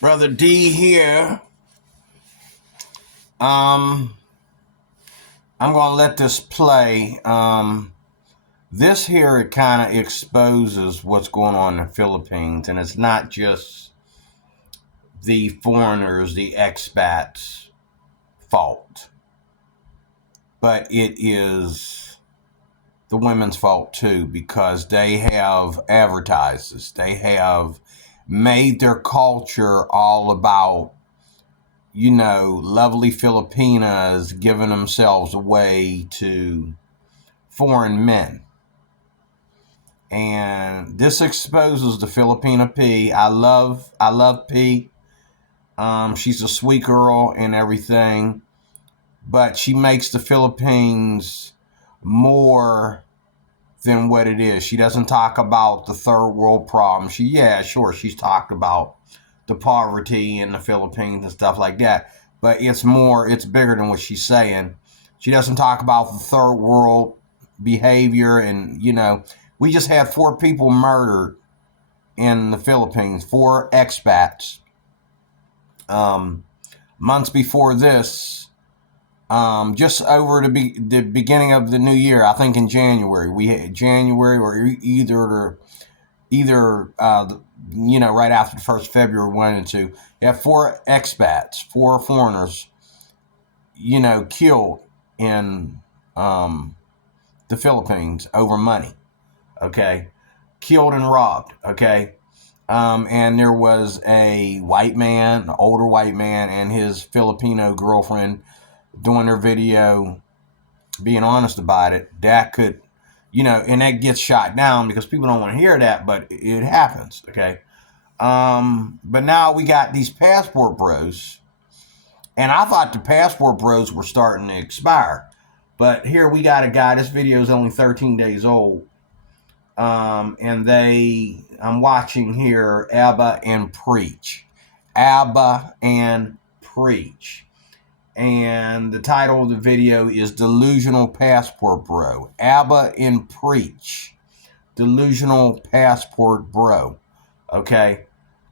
Brother D here. I'm gonna let this play. This here, it kind of exposes what's going on in the Philippines, and it's not just the foreigners, the expats' fault, but it is the women's fault too, because they have advertisers. They have made their culture all about, lovely Filipinas giving themselves away to foreign men. And this exposes the Filipina P. I love P. She's a sweet girl and everything, but she makes the Philippines more than what it is. She doesn't talk about the third world problem. She's talked about the poverty in the Philippines and stuff like that, but it's bigger than what she's saying. She doesn't talk about the third world behavior, and we just had 4 people murdered in the Philippines, 4 expats. Months before this, just over the beginning of the new year, I think in January, we had January or either right after the 1st February 1 and 2, you have 4 expats, 4 foreigners, killed in the Philippines over money. Okay, killed and robbed. Okay, and there was a white man, an older white man, and his Filipino girlfriend doing their video, being honest about it. That could, and that gets shot down because people don't want to hear that, but it happens. Okay, but now we got these passport bros, and I thought the passport bros were starting to expire, but here we got a guy. This video is only 13 days old. And I'm watching here, Abba and Preach. Abba and Preach. And the title of the video is Delusional Passport Bro. Abba and Preach. Delusional Passport Bro. Okay.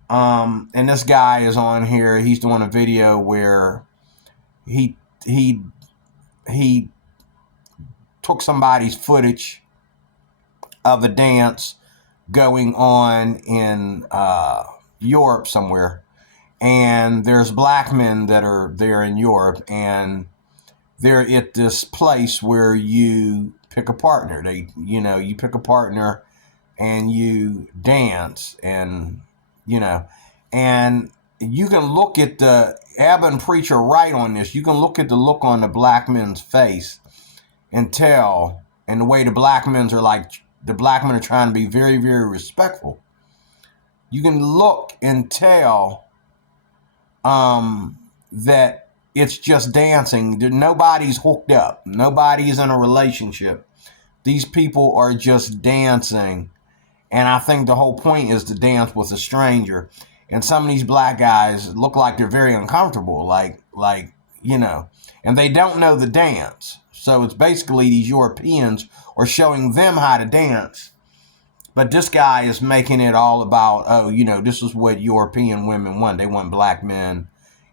And this guy is on here. He's doing a video where he took somebody's footage of a dance going on in Europe somewhere, and there's black men that are there in Europe, and they're at this place where you pick a partner. You pick a partner and you dance, and and you can look at the Abba and Preacher right on this. You can look at the look on the black men's face and tell, and the way the black men are trying to be very, very respectful. You can look and tell that it's just dancing. Nobody's hooked up. Nobody's in a relationship. These people are just dancing. And I think the whole point is to dance with a stranger. And some of these black guys look like they're very uncomfortable, and they don't know the dance. So it's basically these Europeans are showing them how to dance. But this guy is making it all about, this is what European women want. They want black men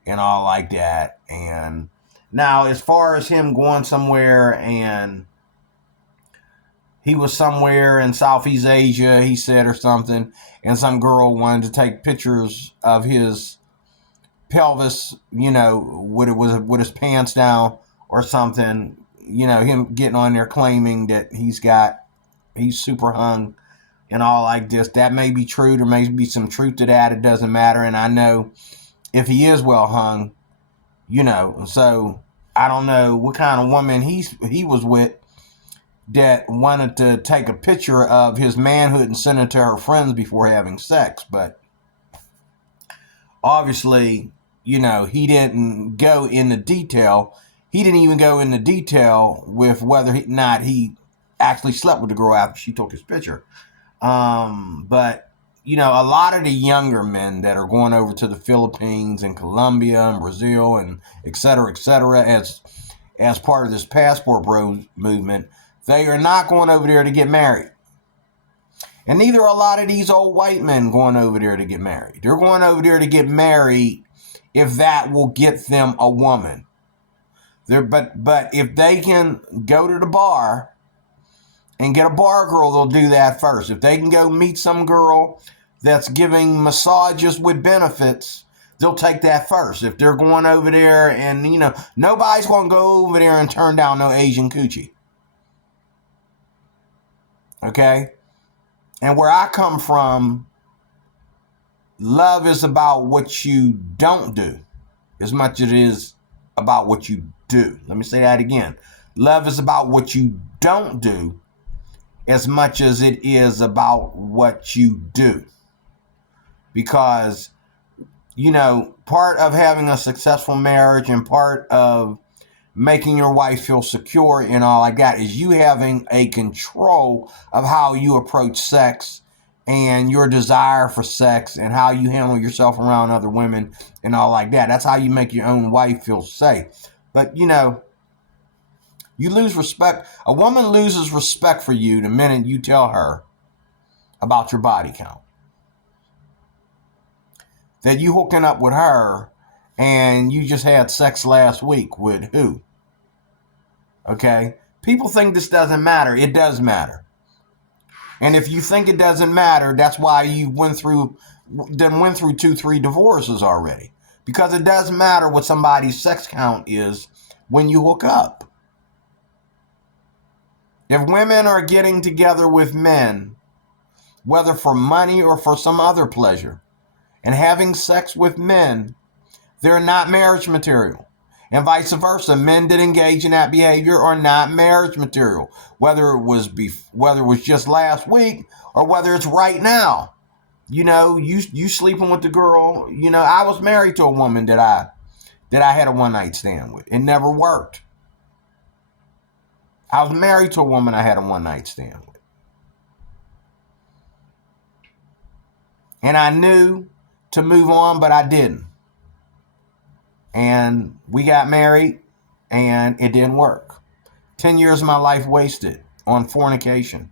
and all like that. And now, as far as him going somewhere, and he was somewhere in Southeast Asia, he said, or something, and some girl wanted to take pictures of his pelvis, with his pants down or something. Him getting on there claiming that he's super hung and all like this. That may be true. There may be some truth to that. It doesn't matter. And I know if he is well hung, so I don't know what kind of woman he was with that wanted to take a picture of his manhood and send it to her friends before having sex. But obviously, he didn't go into detail. He didn't even go into detail with whether or not he actually slept with the girl after she took his picture. But, a lot of the younger men that are going over to the Philippines and Colombia and Brazil and et cetera, as part of this passport bro movement, They are not going over there to get married. And neither are a lot of these old white men going over there to get married. They're going over there to get married if that will get them a woman. But if they can go to the bar and get a bar girl, they'll do that first. If they can go meet some girl that's giving massages with benefits, they'll take that first. If they're going over there and, nobody's going to go over there and turn down no Asian coochie. Okay? And where I come from, love is about what you don't do as much as it is about what you do. Let me say that again. Love is about what you don't do as much as it is about what you do. Because, part of having a successful marriage and part of making your wife feel secure and all like that is you having a control of how you approach sex and your desire for sex and how you handle yourself around other women and all like that. That's how you make your own wife feel safe. But, you lose respect. A woman loses respect for you the minute you tell her about your body count. That you hooking up with her and you just had sex last week with who? Okay? People think this doesn't matter. It does matter. And if you think it doesn't matter, that's why you went through 2-3 divorces already. Because it does matter what somebody's sex count is when you hook up. If women are getting together with men, whether for money or for some other pleasure, and having sex with men, they're not marriage material. And vice versa, men that engage in that behavior are not marriage material. Whether it was just last week or whether it's right now. You sleeping with the girl. I was married to a woman that I had a one-night stand with. It never worked. I was married to a woman I had a one-night stand with. And I knew to move on, but I didn't. And we got married, and it didn't work. 10 years of my life wasted on fornication.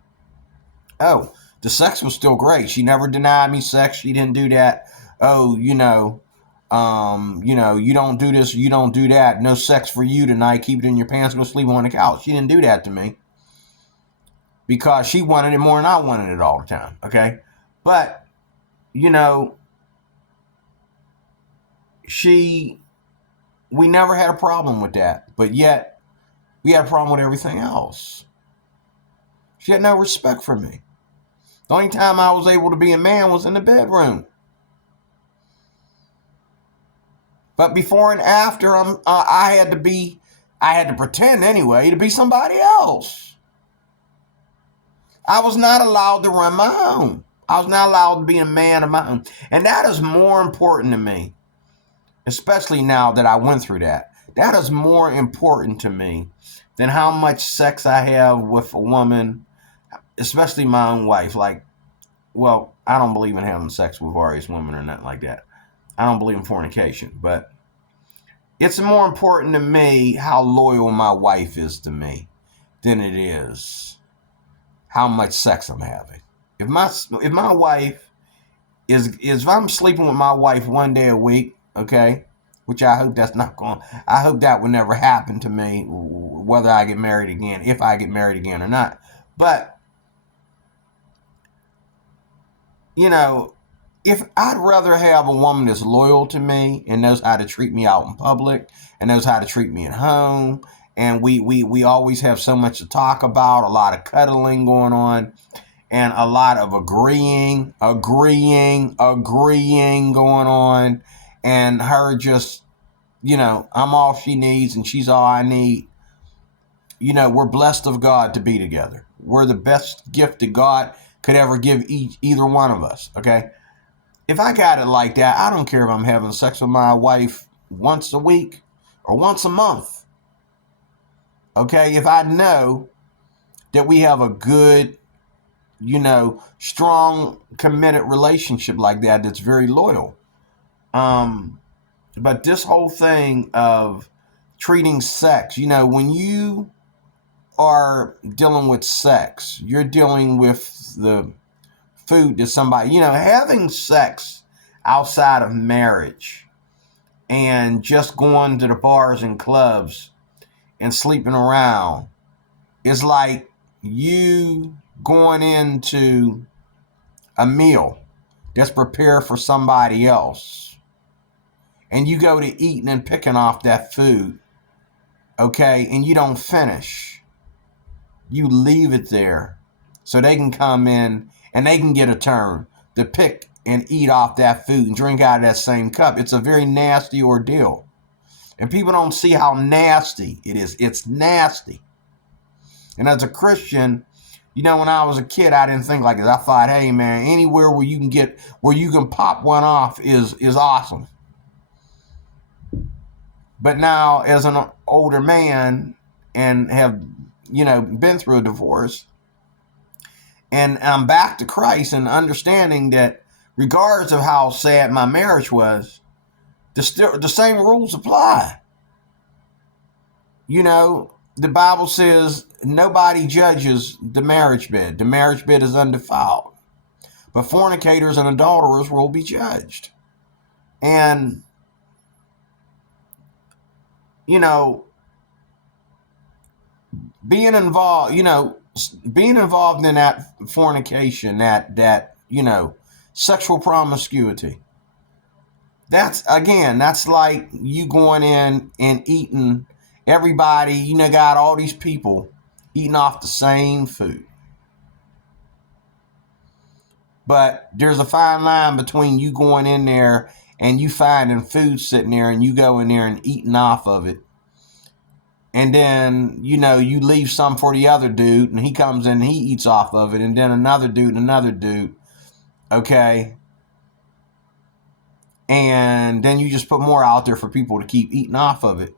Oh, the sex was still great. She never denied me sex. She didn't do that. Oh, you don't do this, you don't do that. No sex for you tonight. Keep it in your pants, go sleep on the couch. She didn't do that to me because she wanted it more than I wanted it all the time. Okay. But, we never had a problem with that, but yet we had a problem with everything else. She had no respect for me. The only time I was able to be a man was in the bedroom. But before and after, I had to pretend anyway to be somebody else. I was not allowed to run my own. I was not allowed to be a man of my own. And that is more important to me, especially now that I went through that. That is more important to me than how much sex I have with a woman, especially my own wife. I don't believe in having sex with various women or nothing like that. I don't believe in fornication, but it's more important to me how loyal my wife is to me than it is how much sex I'm having. If my wife if I'm sleeping with my wife one day a week, okay, which I hope I hope that will never happen to me, whether I get married again, if I get married again or not. But, if I'd rather have a woman that's loyal to me and knows how to treat me out in public and knows how to treat me at home, and we always have so much to talk about, a lot of cuddling going on, and a lot of agreeing going on, and her just, I'm all she needs and she's all I need. We're blessed of God to be together. We're the best gift that God could ever give either one of us, okay? If I got it like that, I don't care if I'm having sex with my wife once a week or once a month, okay? If I know that we have a good, strong, committed relationship like that, that's very loyal. But this whole thing of treating sex, when you are dealing with sex. You're dealing with the food that somebody, having sex outside of marriage and just going to the bars and clubs and sleeping around is like you going into a meal that's prepared for somebody else. And you go to eating and picking off that food, okay, and you don't finish. You leave it there so they can come in and they can get a turn to pick and eat off that food and drink out of that same cup. It's a very nasty ordeal. And people don't see how nasty it is. It's nasty. And as a Christian, when I was a kid, I didn't think like this. I thought, hey man, anywhere where you can pop one off is awesome. But now as an older man and have, been through a divorce, and I'm back to Christ and understanding that regardless of how sad my marriage was, the same rules apply. The Bible says nobody judges the marriage bed. The marriage bed is undefiled. But fornicators and adulterers will be judged. And, being involved in that fornication, that sexual promiscuity, that's like you going in and eating. Everybody, got all these people eating off the same food. But there's a fine line between you going in there and you finding food sitting there and you go in there and eating off of it. And then, you leave some for the other dude and he comes in and he eats off of it. And then another dude. Okay. And then you just put more out there for people to keep eating off of it.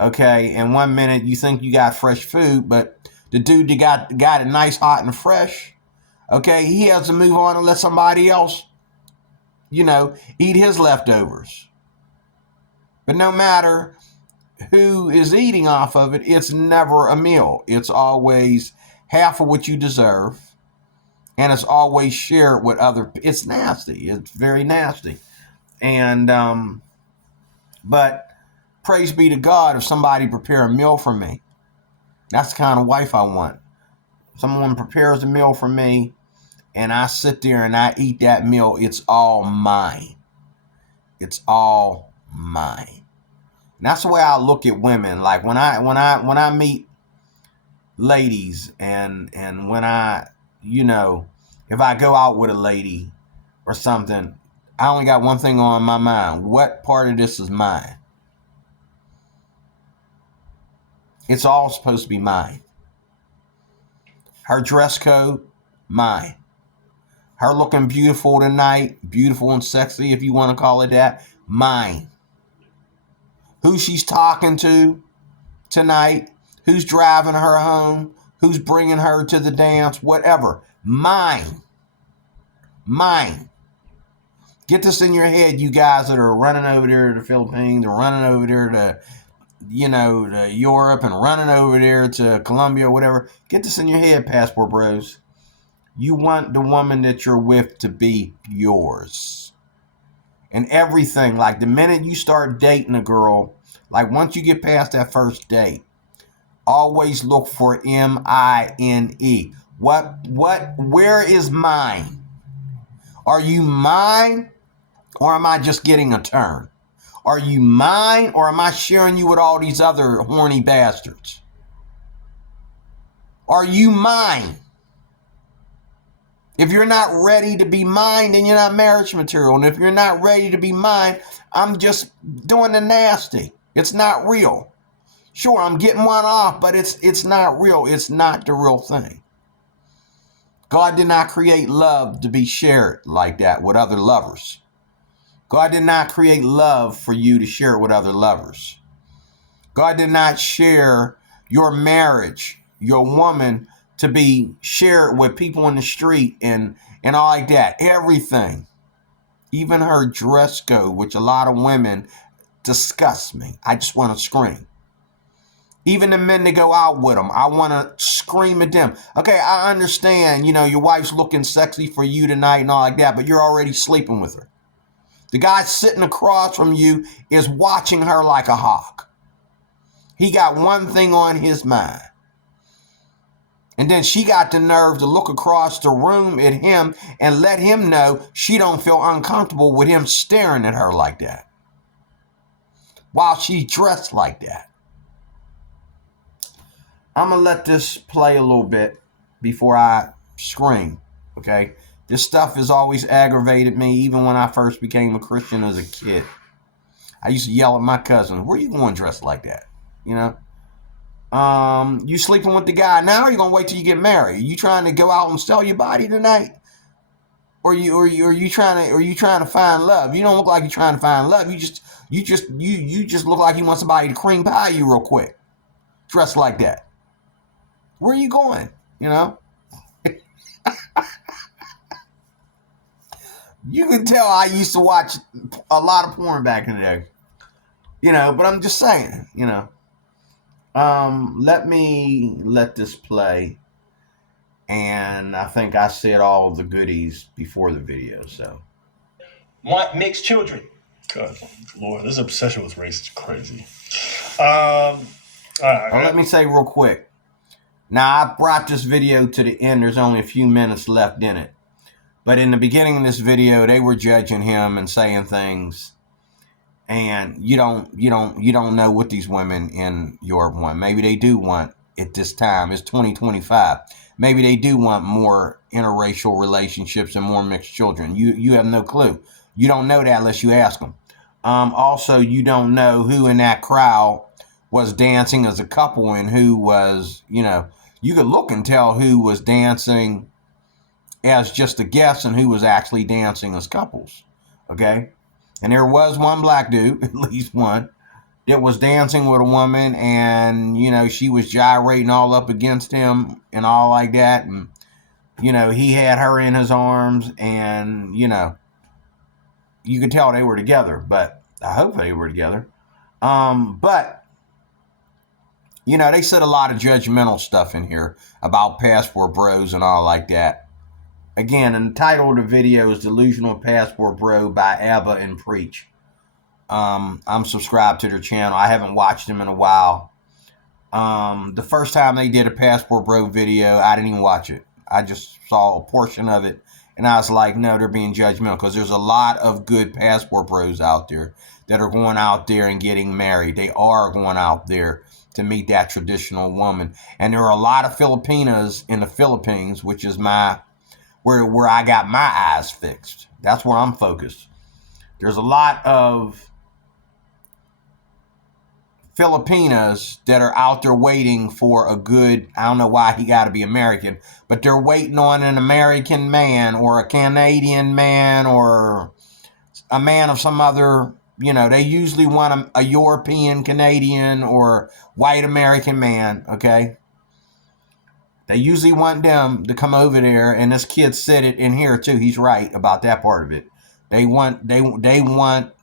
Okay, and 1 minute you think you got fresh food, but the dude that got it nice, hot, and fresh, okay, he has to move on and let somebody else, eat his leftovers. But no matter who is eating off of it, it's never a meal. It's always half of what you deserve, and it's always shared with other. It's nasty. It's very nasty. And, but praise be to God if somebody prepare a meal for me. That's the kind of wife I want. Someone prepares a meal for me and I sit there and I eat that meal. It's all mine. It's all mine. And that's the way I look at women. Like when I meet ladies and when I, if I go out with a lady or something, I only got one thing on my mind. What part of this is mine? It's all supposed to be mine. Her dress code, mine. Her looking beautiful tonight, beautiful and sexy, if you want to call it that, mine. Who she's talking to tonight, who's driving her home, who's bringing her to the dance, whatever, mine. Mine. Get this in your head, you guys that are running over there to the Philippines, or running over there to to Europe and running over there to Colombia or whatever. Get this in your head, Passport Bros. You want the woman that you're with to be yours. And everything, like the minute you start dating a girl, like once you get past that first date, always look for M-I-N-E. Where is mine? Are you mine or am I just getting a turn? Are you mine or am I sharing you with all these other horny bastards? Are you mine? If you're not ready to be mine, then you're not marriage material. And if you're not ready to be mine, I'm just doing the nasty. It's not real. Sure, I'm getting one off, but it's not real. It's not the real thing. God did not create love to be shared like that with other lovers. God did not create love for you to share with other lovers. God did not share your marriage, your woman, to be shared with people in the street and all like that. Everything. Even her dress code, which a lot of women disgust me. I just want to scream. Even the men that go out with them, I want to scream at them. Okay, I understand, your wife's looking sexy for you tonight and all like that, but you're already sleeping with her. The guy sitting across from you is watching her like a hawk. He got one thing on his mind. And then she got the nerve to look across the room at him and let him know she don't feel uncomfortable with him staring at her like that while she's dressed like that. I'm going to let this play a little bit before I scream, okay? This stuff has always aggravated me, even when I first became a Christian as a kid. I used to yell at my cousins, where you going dressed like that? You sleeping with the guy now, or you going to wait till you get married? Are you trying to go out and sell your body tonight? Or you trying to find love? You don't look like you're trying to find love. You just look like you want somebody to cream pie you real quick. Dressed like that. Where are you going? You can tell I used to watch a lot of porn back in the day. But I'm just saying, let this play. And I think I said all of the goodies before the video, so. Want mixed children. God, Lord, this obsession with race is crazy. Let me say real quick. Now, I brought this video to the end. There's only a few minutes left in it. But in the beginning of this video, they were judging him and saying things. And you don't know what these women in Europe want. Maybe they do want, at this time, it's 2025. Maybe they do want more interracial relationships and more mixed children. You have no clue. You don't know that unless you ask them. Also, you don't know who in that crowd was dancing as a couple and who was, you could look and tell who was dancing as just a guest and who was actually dancing as couples. Okay? And there was one black dude, at least one, that was dancing with a woman and, she was gyrating all up against him and all like that. And, he had her in his arms and, you could tell they were together, but I hope they were together. But they said a lot of judgmental stuff in here about passport bros and all like that. Again, and the title of the video is Delusional Passport Bro by Abba and Preach. I'm subscribed to their channel. I haven't watched them in a while. The first time they did a Passport Bro video, I didn't even watch it. I just saw a portion of it. And I was like, no, they're being judgmental because there's a lot of good passport bros out there that are going out there and getting married. They are going out there to meet that traditional woman. And there are a lot of Filipinas in the Philippines, which is where I got my eyes fixed. That's where I'm focused. There's a lot of Filipinas that are out there waiting for a good, I don't know why he got to be American, but they're waiting on an American man or a Canadian man or a man of some other, they usually want a European, Canadian, or white American man, okay? They usually want them to come over there, and this kid said it in here too. He's right about that part of it. They want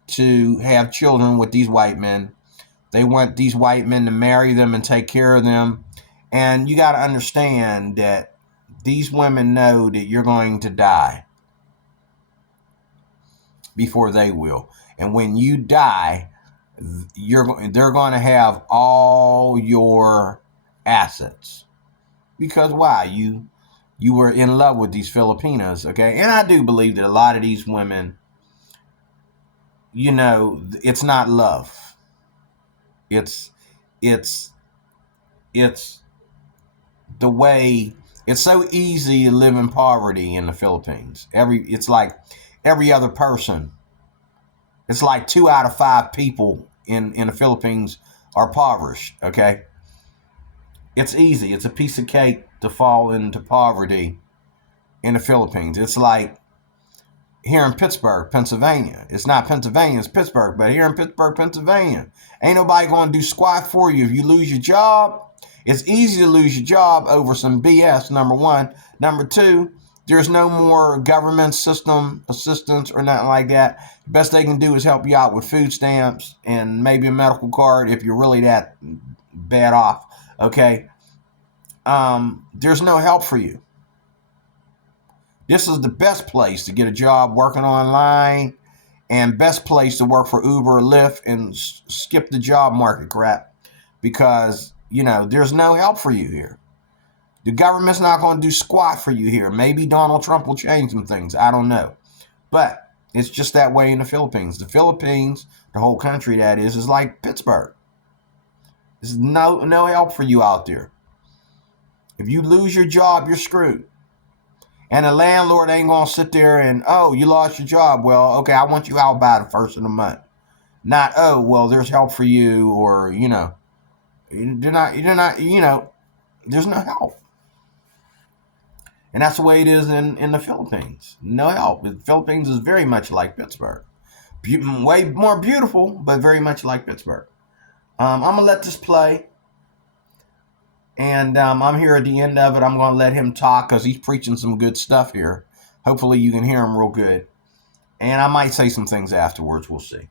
to have children with these white men. They want these white men to marry them and take care of them. And you got to understand that these women know that you're going to die before they will. And when you die, they're going to have all your assets. Because why? You were in love with these Filipinas, okay? And I do believe that a lot of these women, it's not love. It's the way, it's so easy to live in poverty in the Philippines. It's like every other person. It's like 2 out of 5 people in the Philippines are impoverished, okay? It's easy. It's a piece of cake to fall into poverty in the Philippines. It's like here in Pittsburgh, Pennsylvania. It's not Pennsylvania, it's Pittsburgh. But here in Pittsburgh, Pennsylvania, ain't nobody going to do squat for you if you lose your job. It's easy to lose your job over some BS, number one. Number two, there's no more government system assistance or nothing like that. The best they can do is help you out with food stamps and maybe a medical card if you're really that bad off. Okay. There's no help for you. This is the best place to get a job working online, and best place to work for Uber or Lyft and skip the job market crap, because there's no help for you here. The government's not going to do squat for you here. Maybe Donald Trump will change some things. I don't know. But it's just that way in the Philippines. The Philippines, the whole country that is like Pittsburgh. There's no help for you out there. If you lose your job, you're screwed. And the landlord ain't going to sit there and, oh, you lost your job. Well, okay, I want you out by the first of the month. Not, oh, well, there's help for you, or, they're not, there's no help. And that's the way it is in the Philippines. No help. The Philippines is very much like Pittsburgh. Way more beautiful, but very much like Pittsburgh. I'm going to let this play. And I'm here at the end of it. I'm going to let him talk because he's preaching some good stuff here. Hopefully you can hear him real good. And I might say some things afterwards. We'll see.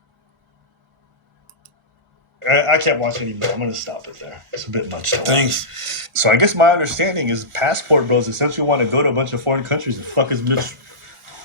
I can't watch anymore. I'm going to stop it there. It's a bit much. Thanks. So I guess my understanding is passport bros essentially want to go to a bunch of foreign countries and fuck as much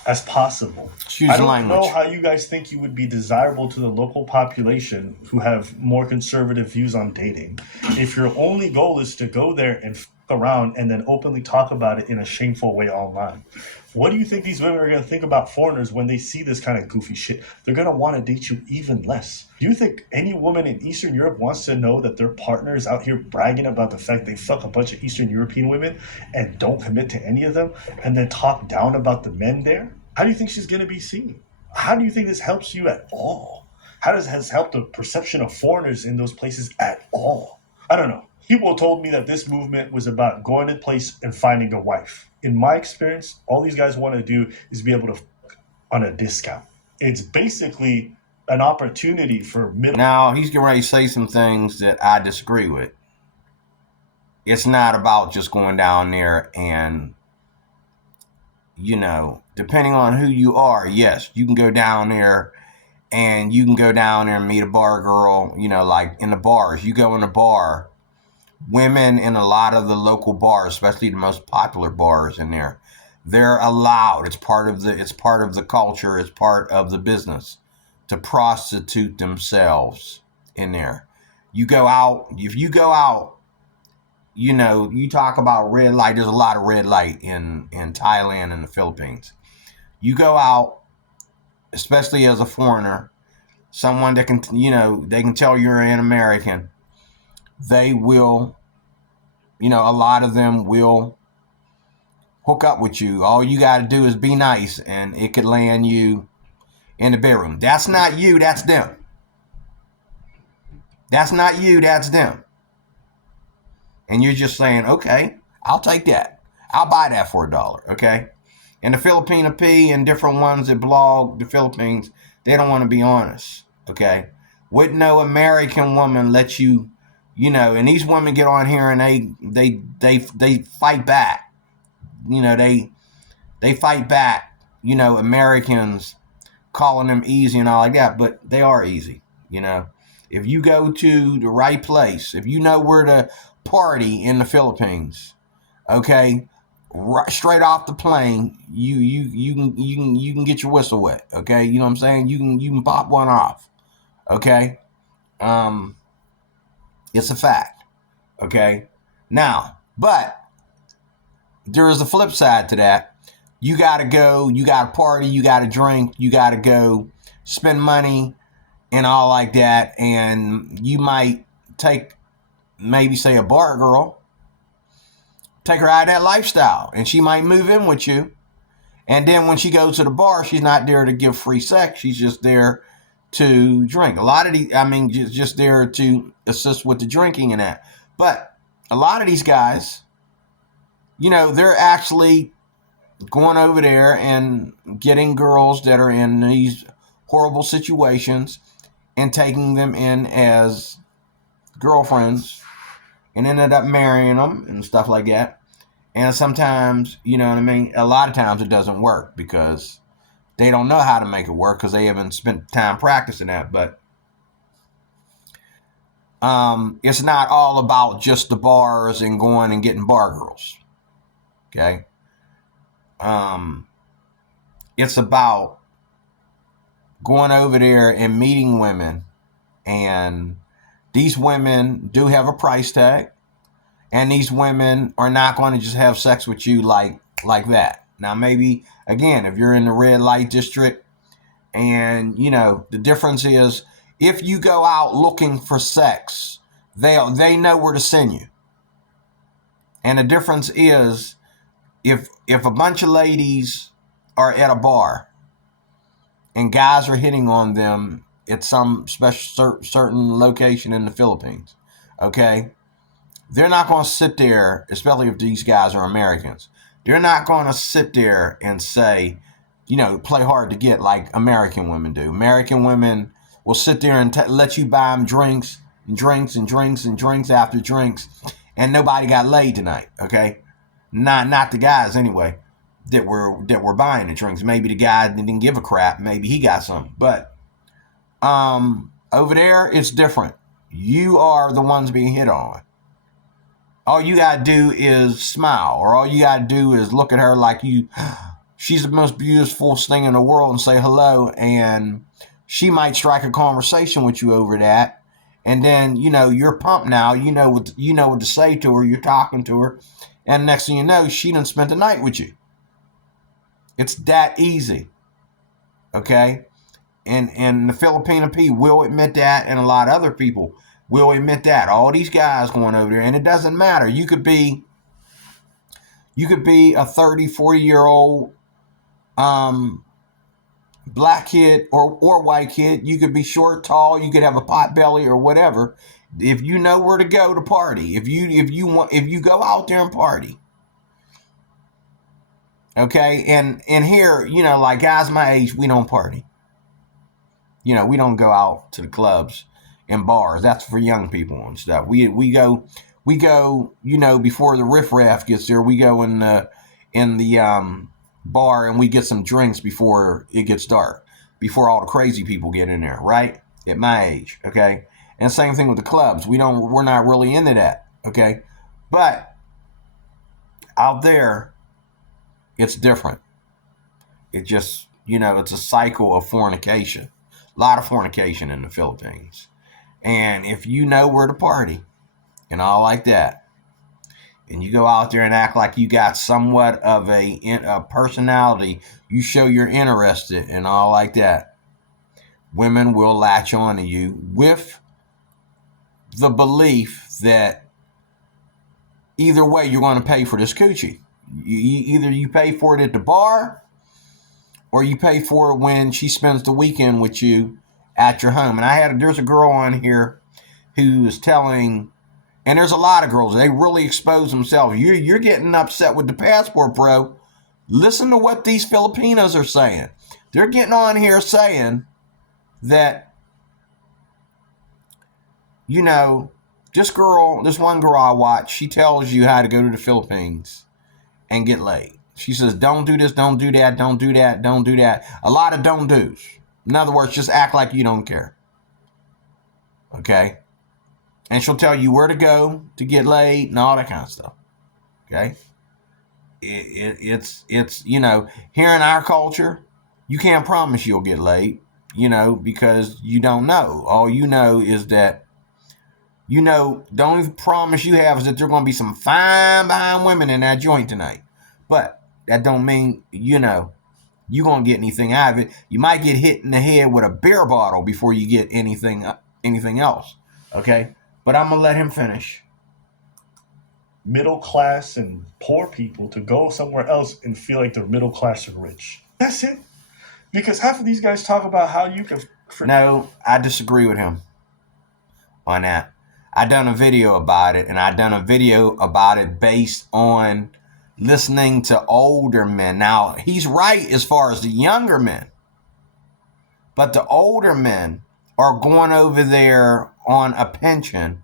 as possible. I don't know how you guys think you would be desirable to the local population who have more conservative views on dating if your only goal is to go there and fuck around and then openly talk about it in a shameful way online. What do you think these women are going to think about foreigners when they see this kind of goofy shit? They're going to want to date you even less. Do you think any woman in Eastern Europe wants to know that their partner is out here bragging about the fact they fuck a bunch of Eastern European women and don't commit to any of them, and then talk down about the men there? How do you think she's going to be seen? How do you think this helps you at all? How does this help the perception of foreigners in those places at all? I don't know. People told me that this movement was about going to place and finding a wife. In my experience, all these guys want to do is be able to fuck on a discount. It's basically an opportunity for middle. Now, he's getting ready to say some things that I disagree with. It's not about just going down there and, depending on who you are, yes, you can go down there and meet a bar girl, like in the bars. You go in a bar, women in a lot of the local bars, especially the most popular bars in there, they're allowed. It's part of the culture. It's part of the business to prostitute themselves in there. You go out, if you go out, you talk about red light. There's a lot of red light in Thailand and the Philippines. You go out, especially as a foreigner, someone that can, they can tell you're an American. They will, a lot of them will hook up with you. All you got to do is be nice, and it could land you in the bedroom. That's not you, that's them. That's not you, that's them. And you're just saying, okay, I'll take that. I'll buy that for $1, okay? And the Filipina P and different ones that blog the Philippines, they don't want to be honest, okay? Wouldn't no American woman let you, and these women get on here and they fight back. They fight back, Americans calling them easy and all like that, but they are easy, If you go to the right place, if you know where to party in the Philippines, okay, straight off the plane, you can get your whistle wet, okay? You know what I'm saying? You can pop one off, okay? It's a fact, okay? Now, but there is a flip side to that. You got to go, you got to party, you got to drink, you got to go spend money and all like that, and you might take, maybe say a bar girl, take her out of that lifestyle, and she might move in with you. And then when she goes to the bar, she's not there to give free sex. She's just there to drink. A lot of these, just there to assist with the drinking and that. But a lot of these guys, they're actually going over there and getting girls that are in these horrible situations and taking them in as girlfriends and ended up marrying them and stuff like that. And sometimes, a lot of times it doesn't work because they don't know how to make it work because they haven't spent time practicing that. But It's not all about just the bars and going and getting bar girls. Okay. It's about going over there and meeting women, and these women do have a price tag, and these women are not going to just have sex with you like that. Now, maybe again, if you're in the red light district, and the difference is if you go out looking for sex, they know where to send you. And the difference is if a bunch of ladies are at a bar and guys are hitting on them at some special certain location in the Philippines, okay, they're not going to sit there, especially if these guys are Americans. They're not going to sit there and say, play hard to get like American women do. American women will sit there and let you buy them drinks and drinks and drinks and drinks after drinks, and nobody got laid tonight, okay? Not the guys anyway that were buying the drinks. Maybe the guy didn't give a crap. Maybe he got some. But over there, it's different. You are the ones being hit on. All you got to do is smile, or all you got to do is look at her like she's the most beautiful thing in the world and say hello, and she might strike a conversation with you over that. And then, you're pumped now. You know what to say to her. You're talking to her. And next thing you know, she done spent the night with you. It's that easy. Okay? And the Filipino people will admit that, and a lot of other people will admit that. All these guys going over there, and it doesn't matter. You could be a 30, 40-year-old black kid or white kid. You could be short, tall, you could have a pot belly or whatever. If you know where to go to party, if you go out there and party. Okay, and here, like guys my age, we don't party. We don't go out to the clubs and bars. That's for young people and stuff. We go, before the riffraff gets there, we go in the bar and we get some drinks before it gets dark, before all the crazy people get in there, right? At my age, okay? And same thing with the clubs. We're not really into that, okay? But out there, it's different. It just, it's a cycle of fornication. A lot of fornication in the Philippines. And if you know where to party and all like that, and you go out there and act like you got somewhat of a personality, you show you're interested and all like that, women will latch on to you with the belief that either way you're going to pay for this coochie. Either you pay for it at the bar, or you pay for it when she spends the weekend with you at your home. And there's a girl on here who is telling, and there's a lot of girls, they really expose themselves. You're getting upset with the passport, bro. Listen to what these Filipinos are saying. They're getting on here saying that, this one girl I watch, she tells you how to go to the Philippines and get laid. She says, don't do this, don't do that, don't do that, don't do that. A lot of don't do's. In other words, just act like you don't care. Okay? And she'll tell you where to go to get laid and all that kind of stuff. Okay? It's here in our culture, you can't promise you'll get laid, because you don't know. All you know is that, the only promise you have is that there are going to be some fine behind women in that joint tonight. But that don't mean, you're going to get anything out of it. You might get hit in the head with a beer bottle before you get anything else. Okay? But I'm going to let him finish. Middle class and poor people to go somewhere else and feel like they're middle class and rich. That's it. Because half of these guys talk about how you can... No, I disagree with him on that. I done a video about it, and I done a video about it based on listening to older men. Now, he's right as far as the younger men. But the older men are going over there on a pension.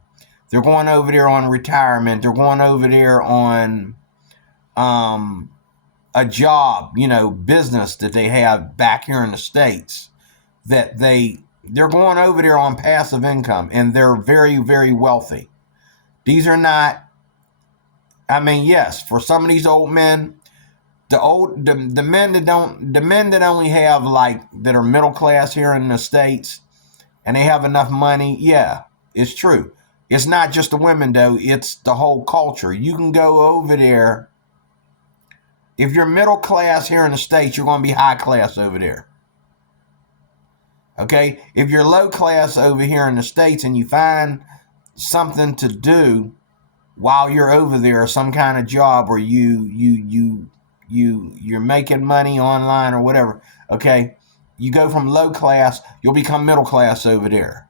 They're going over there on retirement. They're going over there on a job, business that they have back here in the States that they they're going over there on passive income, and they're very, very wealthy. These are not, I mean, yes, for some of these old men, the men that only have like, that are middle class here in the States, and they have enough money, yeah, it's true. It's not just the women though, it's the whole culture. You can go over there. If you're middle class here in the States, you're going to be high class over there. Okay? If you're low class over here in the States and you find something to do while you're over there, some kind of job where you're making money online or whatever, okay? You go from low class, you'll become middle class over there.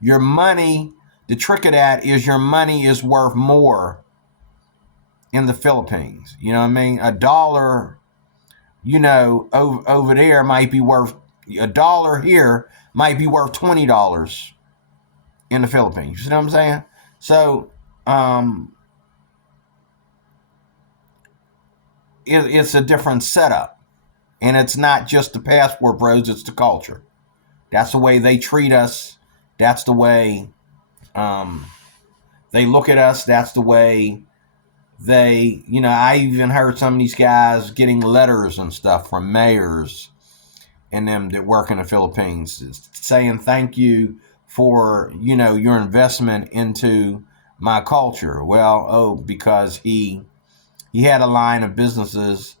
Your money, the trick of that is your money is worth more in the Philippines. You know what I mean? A dollar, over there might be worth, a dollar here might be worth $20 in the Philippines. You see what I'm saying? So, it's a different setup. And it's not just the passport bros, it's the culture. That's the way they treat us. That's the way they look at us. That's the way they, I even heard some of these guys getting letters and stuff from mayors and them that work in the Philippines saying thank you for, your investment into my culture. Well, because he had a line of businesses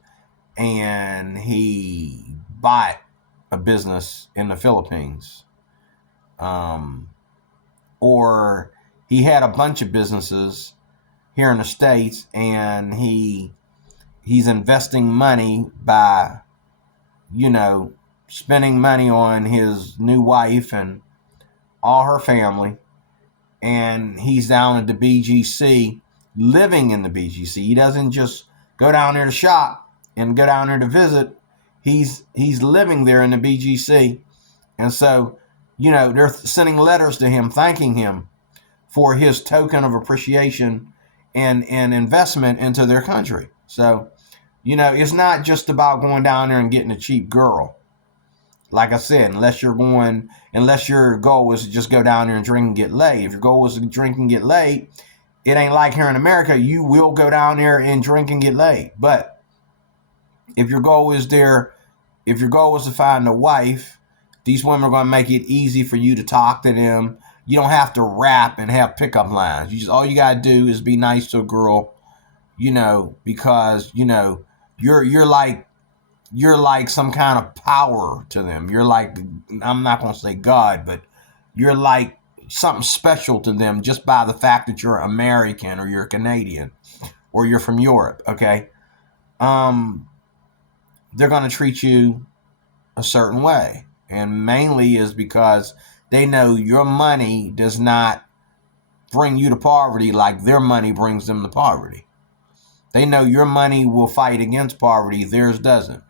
and he bought a business in the Philippines. Or he had a bunch of businesses here in the States, and he's investing money by, spending money on his new wife and all her family. And he's down at the BGC, living in the BGC. He doesn't just go down there to shop and go down there to visit. He's living there in the BGC. And so, they're sending letters to him, thanking him for his token of appreciation and investment into their country. So, it's not just about going down there and getting a cheap girl. Like I said, unless your goal is to just go down there and drink and get laid. If your goal is to drink and get laid, it ain't like here in America. You will go down there and drink and get laid. But if your goal is to find a wife, these women are going to make it easy for you to talk to them. You don't have to rap and have pickup lines. All you got to do is be nice to a girl, because, you're like some kind of power to them. You're like, I'm not going to say God, but you're like something special to them just by the fact that you're American or you're Canadian or you're from Europe. Okay. They're going to treat you a certain way. And mainly is because they know your money does not bring you to poverty like their money brings them to poverty. They know your money will fight against poverty. Theirs doesn't.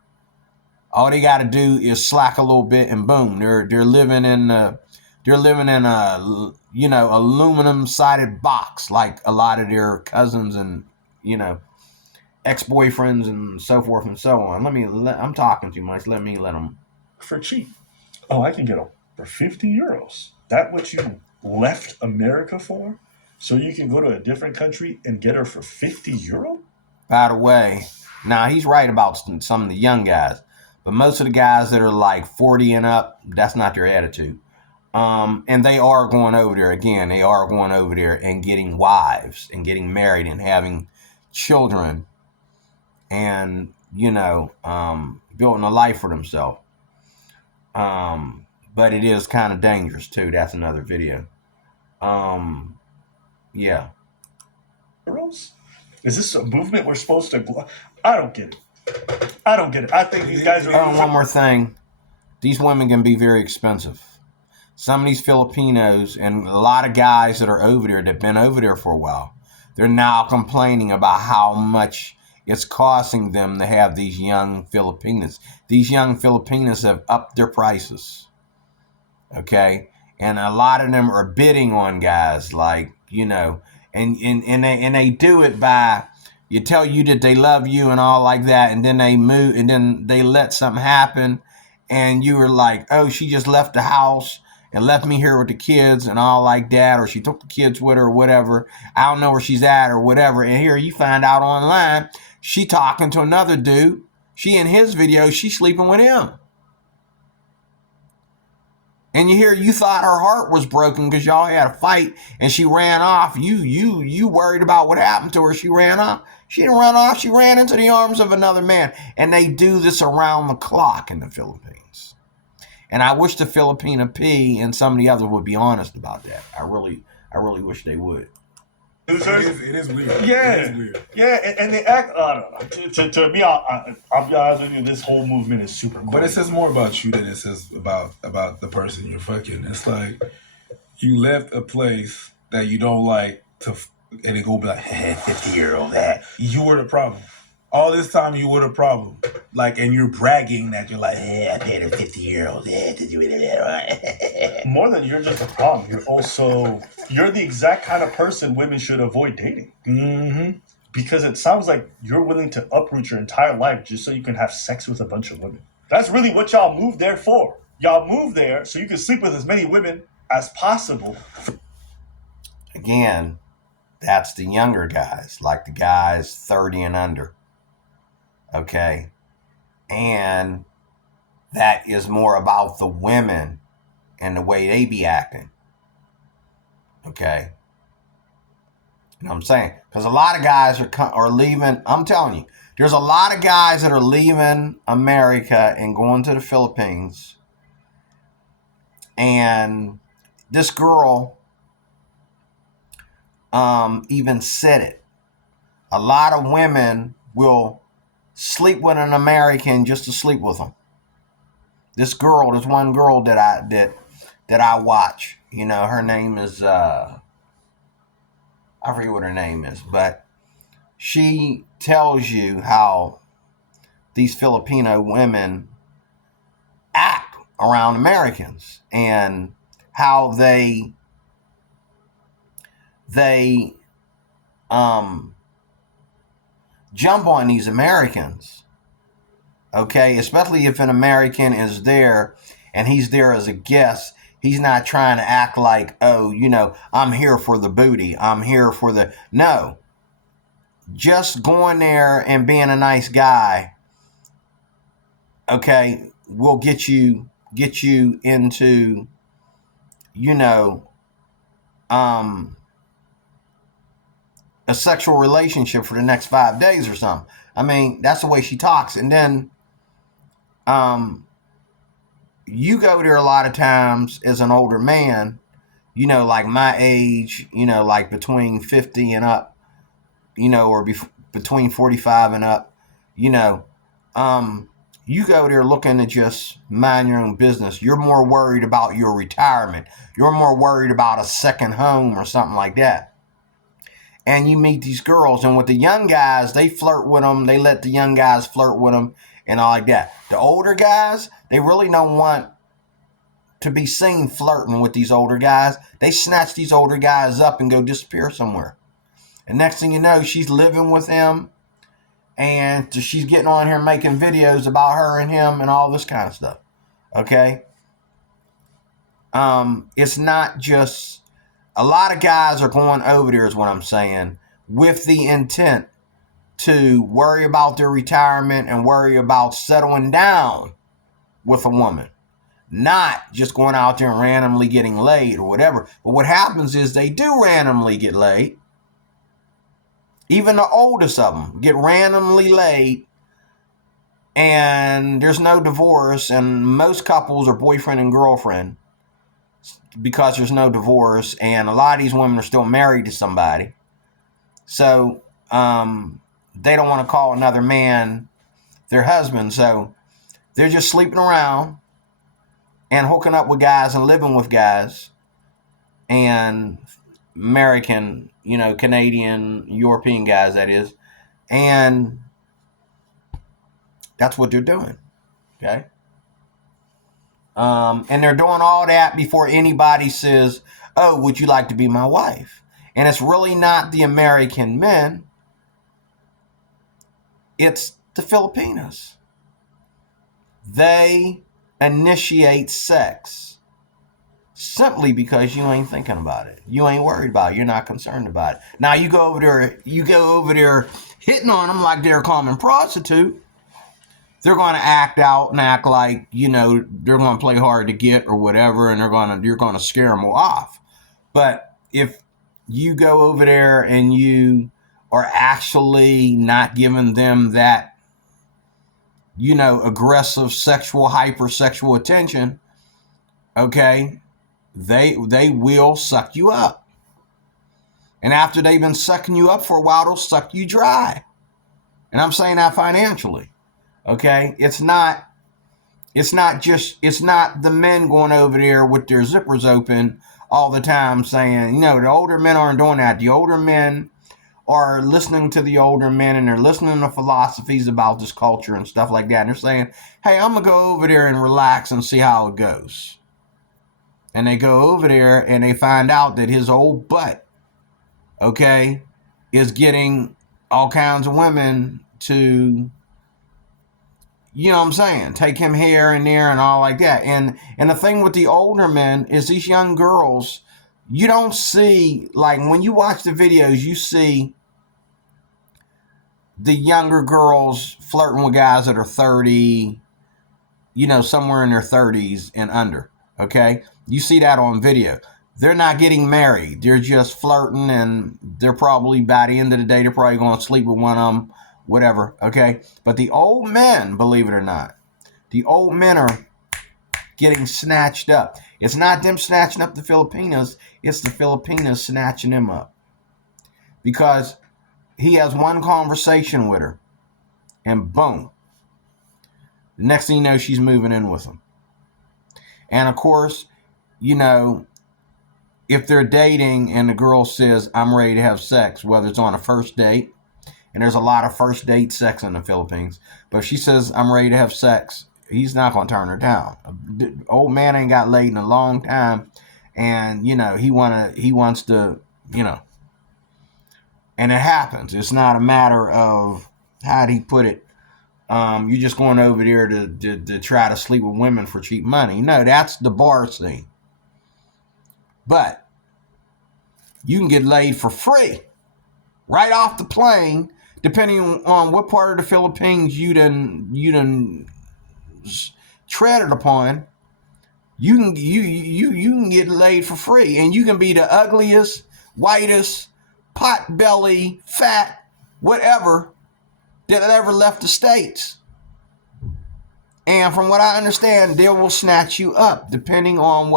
All they got to do is slack a little bit and boom, they're living in a aluminum sided box like a lot of their cousins and ex-boyfriends and so forth and so on. I'm talking too much. Let them for cheap. Oh, I can get them for 50 euros. That what you left America for? So you can go to a different country and get her for 50 euro? By the way, now he's right about some of the young guys, but most of the guys that are like 40 and up, that's not their attitude. And they are going over there again. They are going over there and getting wives and getting married and having children and, building a life for themselves. But it is kind of dangerous too. That's another video. Yeah. Is this a movement we're supposed to? I don't get it. I think these guys are. One more thing. These women can be very expensive. Some of these Filipinos and a lot of guys that are over there that have been over there for a while, they're now complaining about how much it's costing them to have these young Filipinas. These young Filipinas have upped their prices. Okay? And a lot of them are bidding on guys like, and they do it by, you tell you that they love you and all like that, and then they move, and then they let something happen, and you were like, oh, she just left the house, and left me here with the kids and all like that, or she took the kids with her or whatever. I don't know where she's at or whatever. And here you find out online, she talking to another dude. She in his video, she's sleeping with him. And you thought her heart was broken because y'all had a fight and she ran off. You worried about what happened to her. She ran off. She didn't run off. She ran into the arms of another man. And they do this around the clock in the Philippines. And I wish the Filipina P and some of the others would be honest about that. I really wish they would. It is weird. Yeah, it is weird. Yeah, and they act. I don't know. To me, I'll be honest with you. This whole movement is super cool. But it says more about you than it says about the person you're fucking. It's like you left a place that you don't like and it go be like, hey, 50-year-old that. You were the problem. All this time you were the problem. Like, and you're bragging that you're like, hey, I paid a 50-year-old to do it. More than you're just a problem, you're the exact kind of person women should avoid dating. Mm-hmm. Because it sounds like you're willing to uproot your entire life just so you can have sex with a bunch of women. That's really what y'all moved there for. Y'all moved there so you can sleep with as many women as possible. Again, that's the younger guys, like the guys 30 and under. Okay. And that is more about the women and the way they be acting. Okay. You know what I'm saying? Because a lot of guys are leaving. I'm telling you, there's a lot of guys that are leaving America and going to the Philippines. And this girl even said it. A lot of women will sleep with an American just to sleep with them. This one girl that I watch, you know, her name is I forget what her name is, but she tells you how these Filipino women act around Americans and how they jump on these Americans, okay? Especially if an American is there and he's there as a guest. He's not trying to act like, oh, you know, I'm here for the booty. I'm here for the... No. Just going there and being a nice guy, okay, will get you into, you know, a sexual relationship for the next 5 days or something. I mean, that's the way she talks. And then you go there a lot of times as an older man, you know, like my age, you know, like between 50 and up, you know, or between 45 and up, you know, you go there looking to just mind your own business. You're more worried about your retirement. You're more worried about a second home or something like that. And you meet these girls, and with the young guys, they flirt with them. They let the young guys flirt with them and all like that. The older guys, they really don't want to be seen flirting with these older guys. They snatch these older guys up and go disappear somewhere. And next thing you know, she's living with him, and she's getting on here making videos about her and him and all this kind of stuff. Okay? It's not just... A lot of guys are going over there, is what I'm saying, with the intent to worry about their retirement and worry about settling down with a woman. Not just going out there and randomly getting laid or whatever. But what happens is they do randomly get laid. Even the oldest of them get randomly laid. And there's no divorce. And most couples are boyfriend and girlfriend, because there's no divorce, and a lot of these women are still married to somebody. So they don't want to call another man their husband. So they're just sleeping around and hooking up with guys and living with guys, and American, you know, Canadian, European guys, that is. And that's what they're doing. Okay? And they're doing all that before anybody says, oh, would you like to be my wife? And it's really not the American men. It's the Filipinos. They initiate sex. simply because you ain't thinking about it. You ain't worried about it. You're not concerned about it. Now you go over there hitting on them like they're a common prostitute. They're going to act out and act like, you know, they're going to play hard to get or whatever, and you're going to scare them off. But if you go over there and you are actually not giving them that, you know, aggressive hypersexual attention, okay, they will suck you up. And after they've been sucking you up for a while, they'll suck you dry. And I'm saying that financially. Okay? It's not the men going over there with their zippers open all the time saying, you know, the older men aren't doing that. The older men are listening to the older men, and they're listening to philosophies about this culture and stuff like that. And they're saying, hey, I'm going to go over there and relax and see how it goes. And they go over there and they find out that his old butt, okay, is getting all kinds of women to, you know what I'm saying, take him here and there and all like that. And the thing with the older men is these young girls, you don't see, like when you watch the videos, you see the younger girls flirting with guys that are 30, you know, somewhere in their 30s and under, okay? You see that on video. They're not getting married. They're just flirting, and they're probably, by the end of the day, they're probably going to sleep with one of them, whatever, okay? But the old men, believe it or not, the old men are getting snatched up. It's not them snatching up the Filipinas. It's the Filipinas snatching them up. Because he has one conversation with her, and boom. The next thing you know, she's moving in with him. And of course, you know, if they're dating and the girl says, I'm ready to have sex, whether it's on a first date, and there's a lot of first date sex in the Philippines, but if she says, I'm ready to have sex, he's not going to turn her down. The old man ain't got laid in a long time, and, you know, he wants to, you know, and it happens. It's not a matter of, how'd he put it, you're just going over there to try to sleep with women for cheap money. No, that's the bar scene. But you can get laid for free right off the plane, depending on what part of the Philippines you done treaded upon. You can get laid for free, and you can be the ugliest, whitest, pot belly, fat, whatever that ever left the States. And from what I understand, they will snatch you up depending on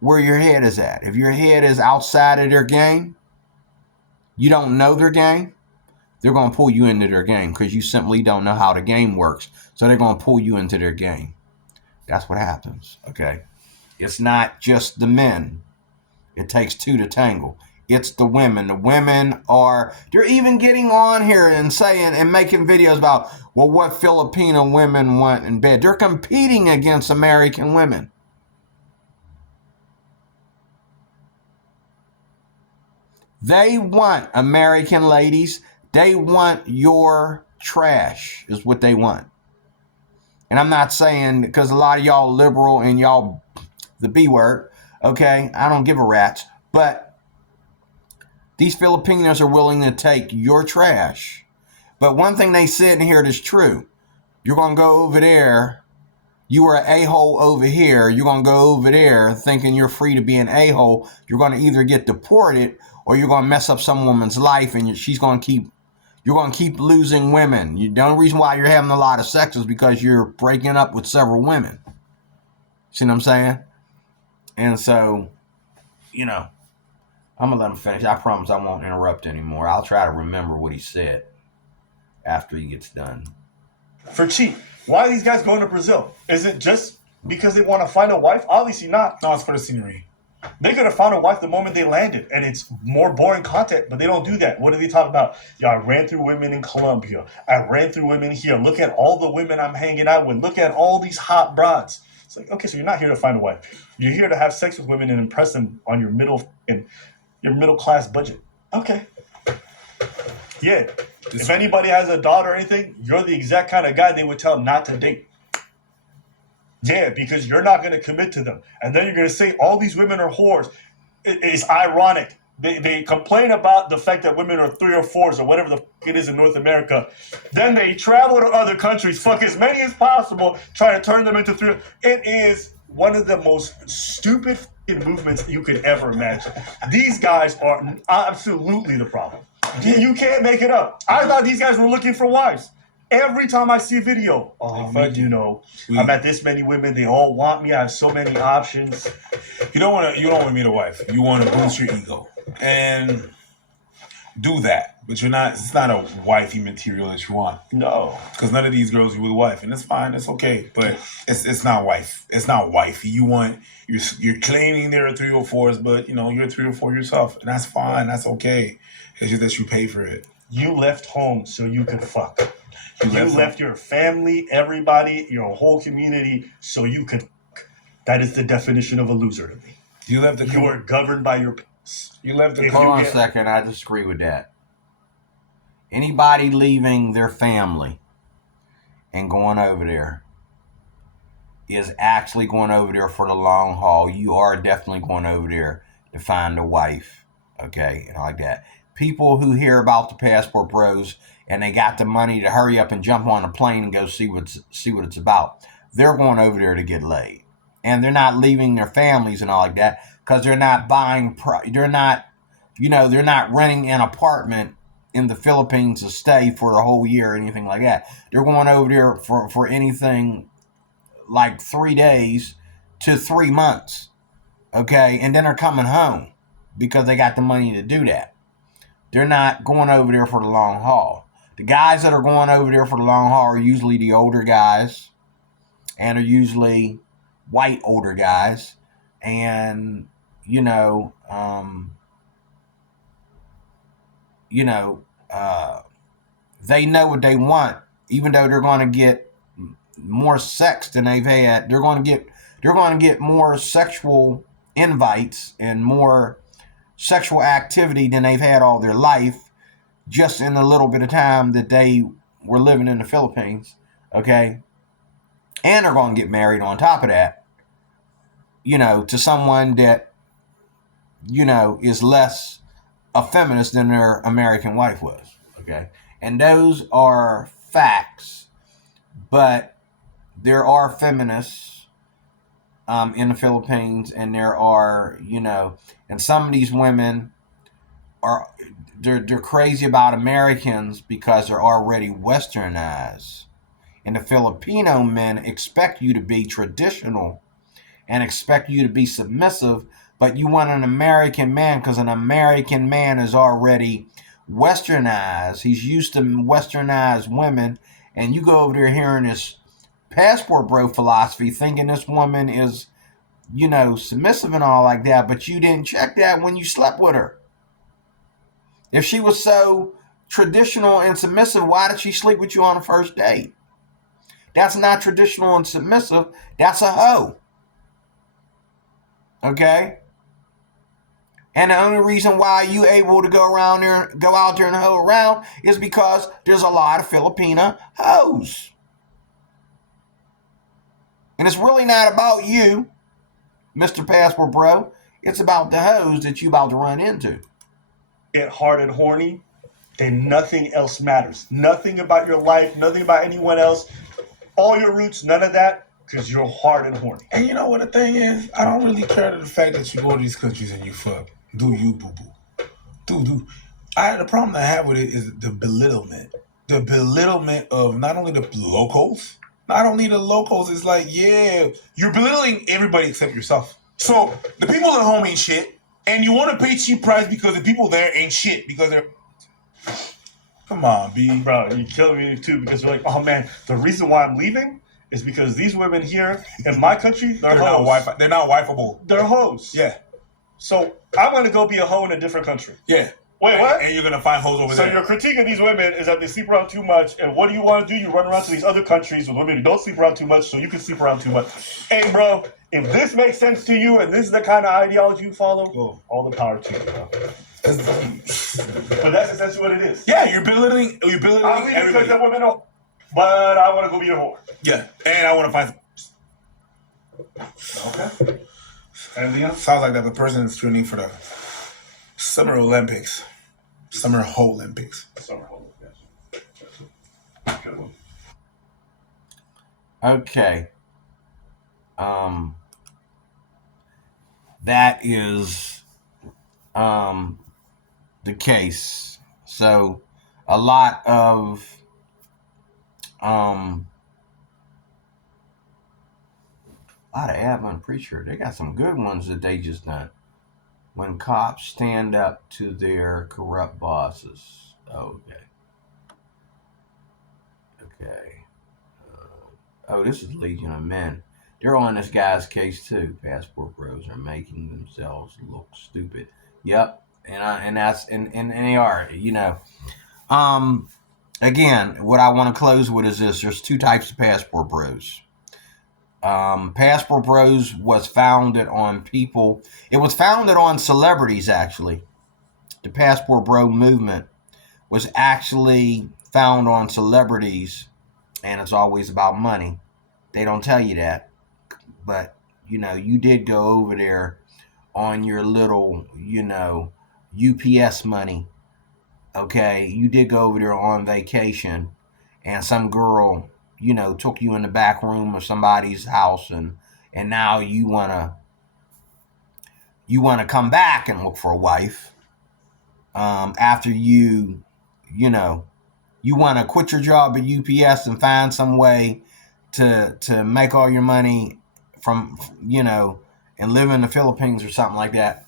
where your head is at. If your head is outside of their game, you don't know their game, they're going to pull you into their game because you simply don't know how the game works. So they're going to pull you into their game. That's what happens, okay? It's not just the men. It takes two to tangle. It's the women. The women they're even getting on here and saying and making videos about, well, what Filipino women want in bed. They're competing against American women. They want, American ladies, they want your trash is what they want. And I'm not saying, because a lot of y'all liberal and y'all, the B word, okay, I don't give a rat's, but these Filipinos are willing to take your trash. But one thing they said in here that's true, you're going to go over there, you were an a-hole over here, you're going to go over there thinking you're free to be an a-hole, you're going to either get deported or you're going to mess up some woman's life, and you're going to keep losing women. The only reason why you're having a lot of sex is because you're breaking up with several women. See what I'm saying? And so, you know, I'm going to let him finish. I promise I won't interrupt anymore. I'll try to remember what he said after he gets done. For cheap. Why are these guys going to Brazil? Is it just because they want to find a wife? Obviously not. No, it's for the scenery. They could have found a wife the moment they landed, and it's more boring content, but they don't do that. What do they talk about? Yeah, I ran through women in Colombia. I ran through women here. Look at all the women I'm hanging out with. Look at all these hot broads. It's like, okay, so you're not here to find a wife. You're here to have sex with women and impress them on your middle class budget. Okay. Yeah. If anybody has a daughter or anything, you're the exact kind of guy they would tell not to date. Yeah, because you're not going to commit to them. And then you're going to say all these women are whores. It's ironic. They complain about the fact that women are 3 or 4s or whatever the fuck it is in North America. Then they travel to other countries, fuck as many as possible, try to turn them into 3. It is one of the most stupid fucking movements you could ever imagine. These guys are absolutely the problem. You can't make it up. I thought these guys were looking for wives. Every time I see a video, I met this many women. They all want me. I have so many options. You don't want to meet a wife. You want to boost your ego and do that. But it's not a wifey material that you want. No, because none of these girls you with a wife, and it's fine. It's okay, but it's not wife. It's not wifey. You're claiming there are 3 or 4s, but you're 3 or 4 yourself, and that's fine. That's okay. It's just that you pay for it. You left home so you could fuck. You left your family, everybody, your whole community, so you could fuck. That is the definition of a loser to me. You are governed by your parents. Hold on a second. I disagree with that. Anybody leaving their family and going over there is actually going over there for the long haul. You are definitely going over there to find a wife, okay, and like that. People who hear about the Passport Bros and they got the money to hurry up and jump on a plane and go see what it's about, they're going over there to get laid, and they're not leaving their families and all like that because they're not they're not renting an apartment in the Philippines to stay for a whole year or anything like that. They're going over there for anything like 3 days to 3 months, okay, and then they're coming home because they got the money to do that. They're not going over there for the long haul. The guys that are going over there for the long haul are usually the older guys, and are usually white older guys, and they know what they want. Even though they're going to get more sex than they've had, they're going to get more sexual invites and more sexual activity than they've had all their life, just in a little bit of time that they were living in the Philippines, okay? And they're going to get married on top of that, to someone that, is less a feminist than their American wife was, okay? And those are facts, but there are feminists in the Philippines, and there are, and some of these women they're crazy about Americans because they're already westernized. And the Filipino men expect you to be traditional and expect you to be submissive, but you want an American man because an American man is already westernized. He's used to westernized women, and you go over there hearing this Passport Bro philosophy, thinking this woman is, submissive and all like that, but you didn't check that when you slept with her. If she was so traditional and submissive, why did she sleep with you on the first date? That's not traditional and submissive. That's a hoe. Okay? And the only reason why you able to go out there and hoe around is because there's a lot of Filipina hoes. And it's really not about you, Mr. Passport Bro. It's about the hoes that you about to run into. Get hard and horny, then nothing else matters. Nothing about your life, nothing about anyone else. All your roots, none of that, because you're hard and horny. And you know what the thing is? I don't really care to the fact that you go to these countries and you fuck. Do you, boo-boo. Do. The problem I have with it is the belittlement. The belittlement of not only the locals, it's like, yeah, you're belittling everybody except yourself. So the people at home ain't shit, and you want to pay cheap price because the people there ain't shit because they're... Come on, B. Bro, you kill me too because you're like, oh man, the reason why I'm leaving is because these women here in my country, they're hoes. They're not wifeable. They're hoes. Yeah. So I'm going to go be a hoe in a different country. Yeah. Wait, what? And you're going to find hoes over there. So your critique of these women is that they sleep around too much, and what do you want to do? You run around to these other countries with women who don't sleep around too much so you can sleep around too much. Hey, bro, if this makes sense to you and this is the kind of ideology you follow, all the power to you, bro. But that's essentially what it is. Yeah, you're belittling everybody. Because that women don't, but I want to go be a whore. Yeah, and I want to find... Okay. Anything else? Sounds like that the person is training for the Summer Olympics. Summer Olympics. Summer Olympics. Yes. Good one. Okay. That is the case. So a lot of Advent Preacher, they got some good ones that they just done. When cops stand up to their corrupt bosses. Okay. This is Legion of Men. They're on this guy's case too. Passport bros are making themselves look stupid. Yep, and they are. Again, what I want to close with is this: there's two types of passport bros. Passport Bros was founded on people. It was founded on celebrities, actually. The Passport Bro movement was actually found on celebrities, and it's always about money. They don't tell you that, but you did go over there on your little, UPS money. Okay, you did go over there on vacation, and some girl took you in the back room of somebody's house, and now you wanna come back and look for a wife. After you wanna quit your job at UPS and find some way to make all your money from and live in the Philippines or something like that.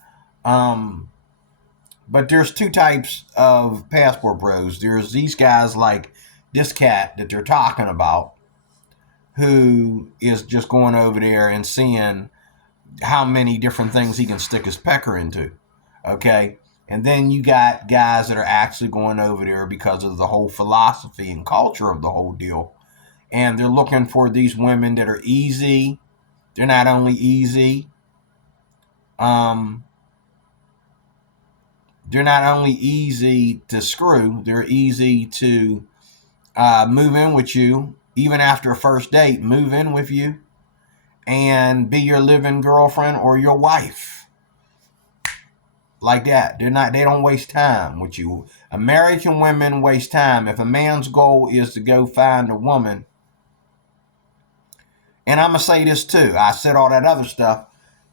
But there's two types of passport bros. There's these guys like this cat that they're talking about, who is just going over there and seeing how many different things he can stick his pecker into. Okay. And then you got guys that are actually going over there because of the whole philosophy and culture of the whole deal. And they're looking for these women that are easy. They're not only easy, they're not only easy to screw, they're easy to move in with you, even after a first date, move in with you and be your living girlfriend or your wife. Like that. They don't waste time with you. American women waste time. If a man's goal is to go find a woman, and I'm going to say this too, I said all that other stuff.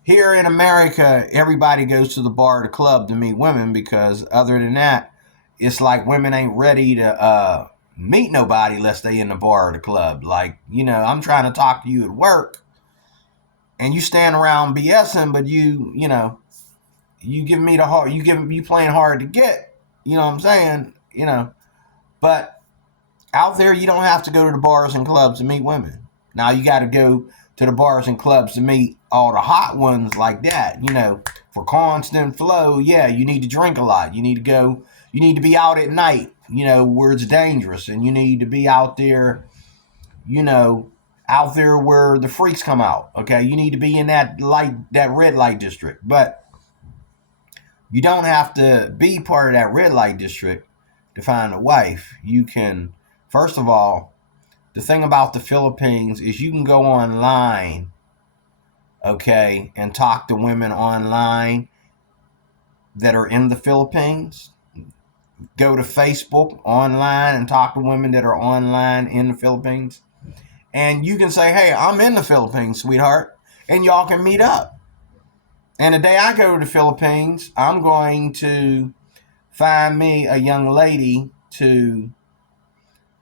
Here in America, everybody goes to the bar or the club to meet women, because other than that, it's like women ain't ready to meet nobody unless they in the bar or the club. Like, I'm trying to talk to you at work, and you stand around BSing, but you give me the hard, you playing hard to get. You know what I'm saying? But out there, you don't have to go to the bars and clubs to meet women. Now you got to go to the bars and clubs to meet all the hot ones like that. For constant flow, yeah, you need to drink a lot. You need to be out at night, where it's dangerous, and you need to be out there, out there where the freaks come out. Okay, you need to be in that red light district, but you don't have to be part of that red light district to find a wife. You can, first of all, the thing about the Philippines is you can go online, okay, and talk to women online that are in the Philippines. Go to Facebook online and talk to women that are online in the Philippines. And you can say, hey, I'm in the Philippines, sweetheart, and y'all can meet up. And the day I go to the Philippines, I'm going to find me a young lady to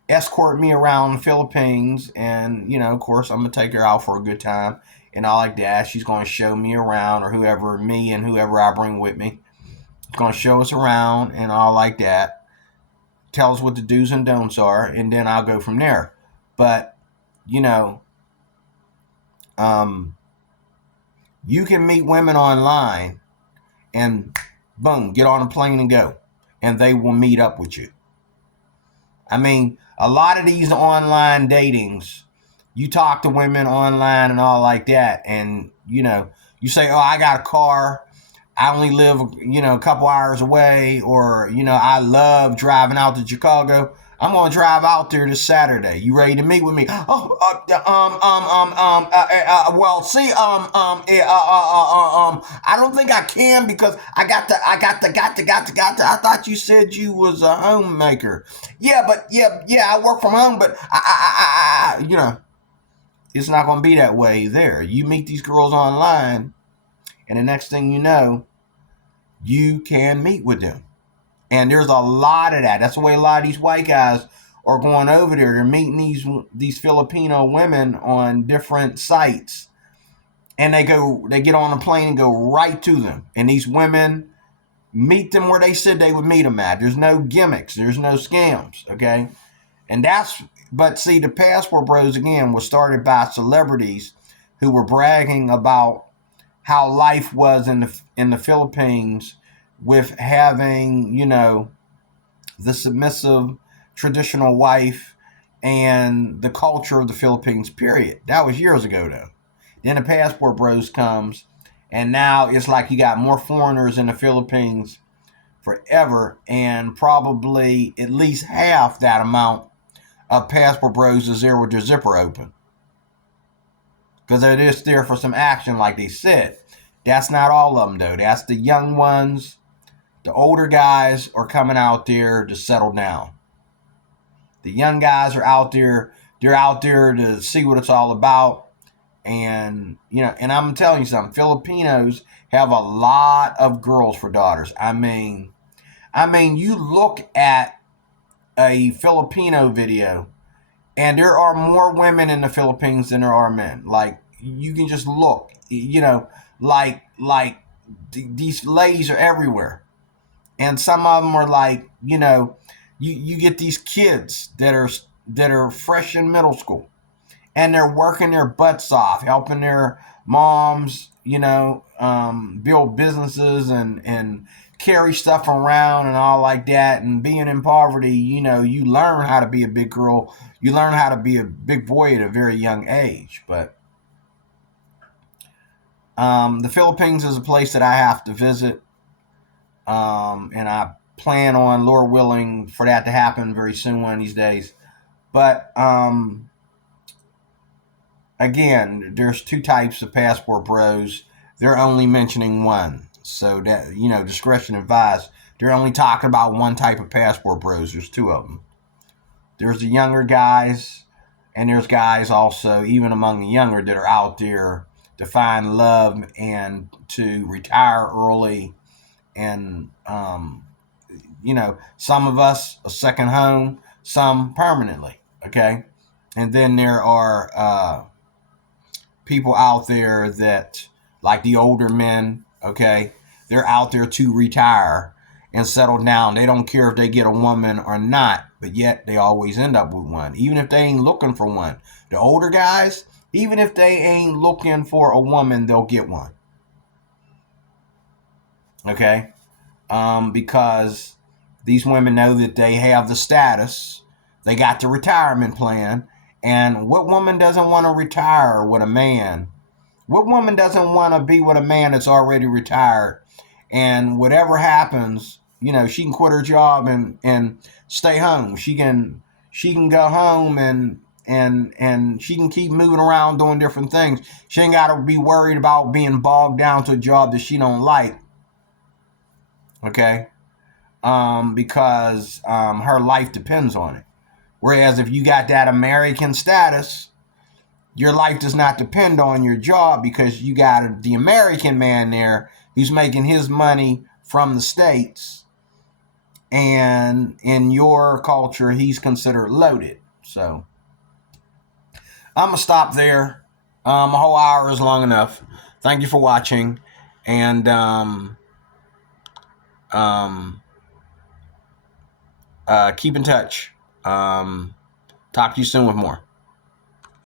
escort me around the Philippines. And, of course, I'm going to take her out for a good time and all like that. She's going to show me around, or me and whoever I bring with me. It's going to show us around and all like that. Tell us what the do's and don'ts are, and then I'll go from there. But, you can meet women online and boom, get on a plane and go. And they will meet up with you. I mean, a lot of these online datings, you talk to women online and all like that, and, you say, oh, I got a car. I only live, a couple hours away, or, I love driving out to Chicago. I'm gonna drive out there this Saturday. You ready to meet with me? Well, see, I don't think I can because I got to. I thought you said you was a homemaker. Yeah, but yeah, I work from home, but you know, it's not gonna be that way there. You meet these girls online, and the next thing you know, you can meet with them. And there's a lot of that. That's the way a lot of these white guys are going over there. They're meeting these Filipino women on different sites. And they get on a plane and go right to them. And these women meet them where they said they would meet them at. There's no gimmicks. There's no scams. Okay. But see, the Passport Bros, again, was started by celebrities who were bragging about how life was in the Philippines with having, you know, the submissive traditional wife and the culture of the Philippines, period. That was years ago, though. Then the Passport Bros comes, and now it's like you got more foreigners in the Philippines forever, and probably at least half that amount of Passport Bros is there with their zipper open. Because they're just there for some action, like they said. That's not all of them, though. That's the young ones. The older guys are coming out there to settle down. The young guys are out there. They're out there to see what it's all about. And, you know, and I'm telling you something. Filipinos have a lot of girls for daughters. I mean, you look at a Filipino video, and there are more women in the Philippines than there are men. Like, you can just look, you know, like these ladies are everywhere. And some of them are like, you know, you get these kids that are fresh in middle school, and they're working their butts off, helping their moms, you know, build businesses and carry stuff around and all like that. And being in poverty, you know, you learn how to be a big girl. You learn how to be a big boy at a very young age. But the Philippines is a place that I have to visit. And I plan on, Lord willing, for that to happen very soon one of these days. But again, there's two types of Passport Bros. They're only mentioning one. So that, you know, discretion advised. They're only talking about one type of Passport Bros. There's two of them. There's the younger guys, and there's guys also, even among the younger, that are out there to find love and to retire early. And, you know, some of us a second home, some permanently. Okay. And then there are people out there that, like the older men, okay, they're out there to retire and settle down. They don't care if they get a woman or not, but yet they always end up with one, even if they ain't looking for one. The older guys, even if they ain't looking for a woman, they'll get one. Okay? Because these women know that they have the status, they got the retirement plan, and what woman doesn't want to retire with a man? What woman doesn't want to be with a man that's already retired? And whatever happens, you know, she can quit her job and stay home. She can go home and she can keep moving around doing different things. She ain't got to be worried about being bogged down to a job that she don't like. Okay? Because her life depends on it. Whereas if you got that American status, your life does not depend on your job because you got the American man there who's making his money from the States. And in your culture, he's considered loaded. So I'm going to stop there. A whole hour is long enough. Thank you for watching. And keep in touch. Talk to you soon with more.